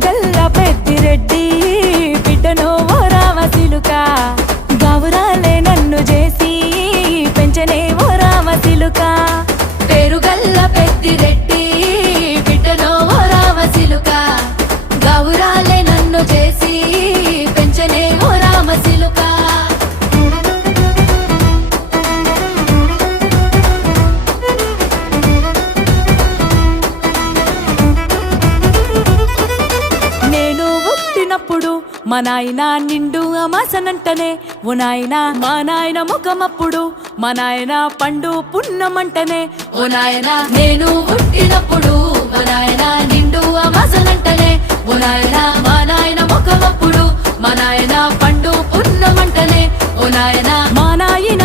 పేరుగల్ల పెద్దిరెడ్డి బిడ్డను ఓ రామసిలుక గౌరాలే నన్ను చేసి పెంచనే ఓ రామసిలుక పేరుగల్ల పెద్దిరెడ్డి బిడ్డను ఓ రామసిలుక గౌరాలే నన్ను చేసి పెంచనే ఓ రామసిలుక మా నాయన నిండు అమాసనంటనే ఓ నాయన మా నాయన ముఖమప్పుడు మా నాయన పండు పున్నమంటనే ఓ నాయన నేను పుట్టినప్పుడు మా నాయన నిండు అమాసనంటనే ఓ నాయన మా నాయన ముఖమప్పుడు మా నాయన పండు పున్నమంటనే ఓ నాయన మా నాయన